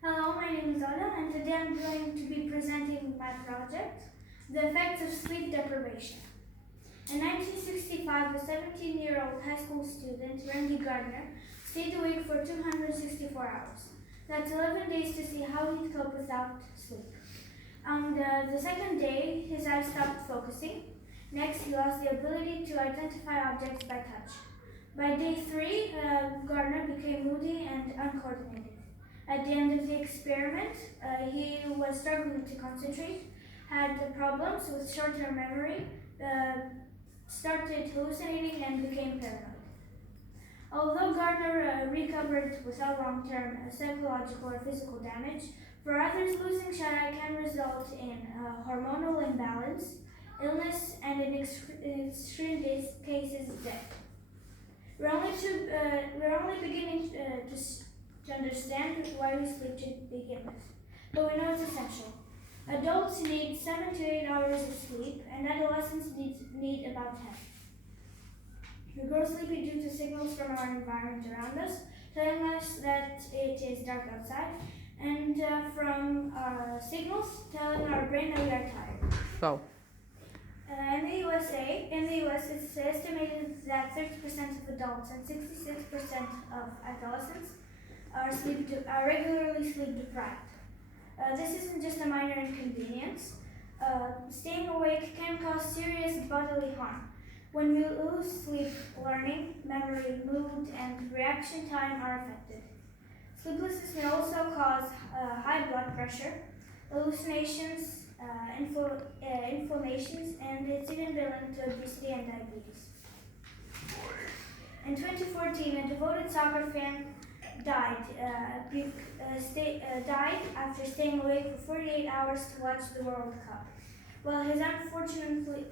Hello, my name is Ola, and today I'm going to be presenting my project, The Effects of Sleep Deprivation. In 1965, a 17-year-old high school student, Randy Gardner, stayed awake for 264 hours. That's 11 days to see how he'd cope without sleep. On the second day, his eyes stopped focusing. Next, he lost the ability to identify objects by touch. By day 3, Gardner became moody and uncoordinated. At the end of the experiment, he was struggling to concentrate, had problems with short-term memory, started hallucinating, and became paranoid. Although Gardner recovered without long-term psychological or physical damage, for others losing shut-eye can result in hormonal imbalance, illness, and in extreme cases, death. We're only beginning to understand why we sleep to begin with, but we know it's essential. Adults need 7 to 8 hours of sleep, and adolescents need about 10. We grow sleepy due to signals from our environment around us, telling us that it is dark outside, and from signals telling our brain that we are tired. Go. In the US, it's estimated that 30% of adults and 66% of adolescents are regularly sleep deprived. This isn't just a minor inconvenience. Staying awake can cause serious bodily harm. When we lose sleep, learning, memory, mood, and reaction time are affected. Sleeplessness may also cause high blood pressure, hallucinations, inflammations, and it's even been linked to obesity and diabetes. In 2014, a devoted soccer fan died after staying awake for 48 hours to watch the World Cup. While his untimely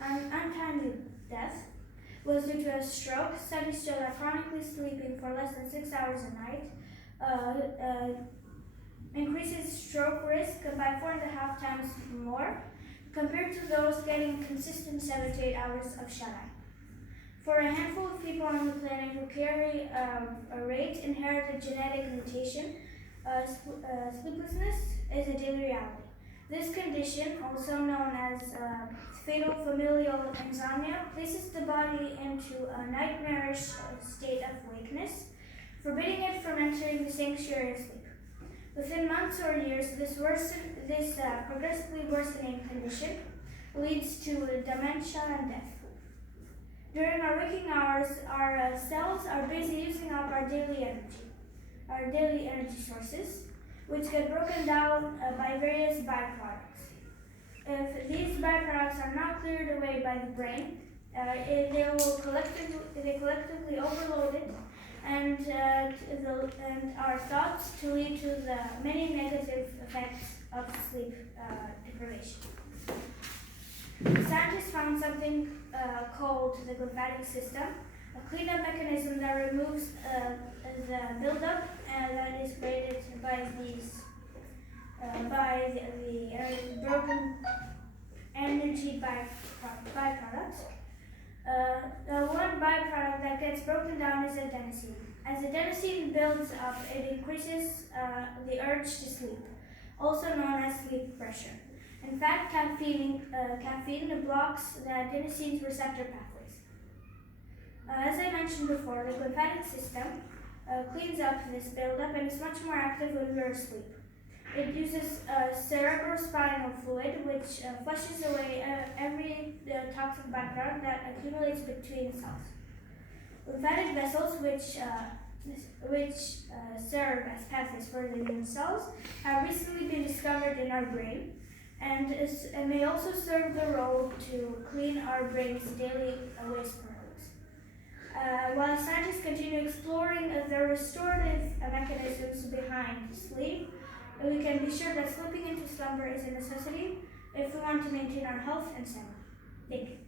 death was due to a stroke, studies show that chronically sleeping for less than 6 hours a night increases stroke risk by 4.5 times more compared to those getting consistent 7 to 8 hours of shut-eye. For a handful of people on the planet who carry a rare inherited genetic mutation, sleeplessness is a daily reality. This condition, also known as fatal familial insomnia, places the body into a nightmarish state of wakefulness, forbidding it from entering the sanctuary of sleep. Within months or years, this progressively worsening condition leads to dementia and death. During our waking hours, our cells are busy using up our daily energy sources, which get broken down by various byproducts. If these byproducts are not cleared away by the brain, they collectively overload it and are thought to lead to the many negative effects of sleep deprivation. Scientists found something called the lymphatic system, a cleanup mechanism that removes the buildup that is created by the broken energy byproducts. One byproduct that gets broken down is adenosine. As adenosine builds up, it increases the urge to sleep, also known as sleep pressure. In fact, caffeine blocks the adenosine's receptor pathways. As I mentioned before, the lymphatic system cleans up this buildup and is much more active when we're asleep. It uses cerebrospinal fluid, which flushes away every toxic byproduct that accumulates between cells. Lymphatic vessels, which serve as pathways for the immune cells, have recently been discovered in our brain, and may also serve the role to clean our brain's daily waste products. While scientists continue exploring the restorative mechanisms behind sleep, we can be sure that slipping into slumber is a necessity if we want to maintain our health and sanity. Thank you.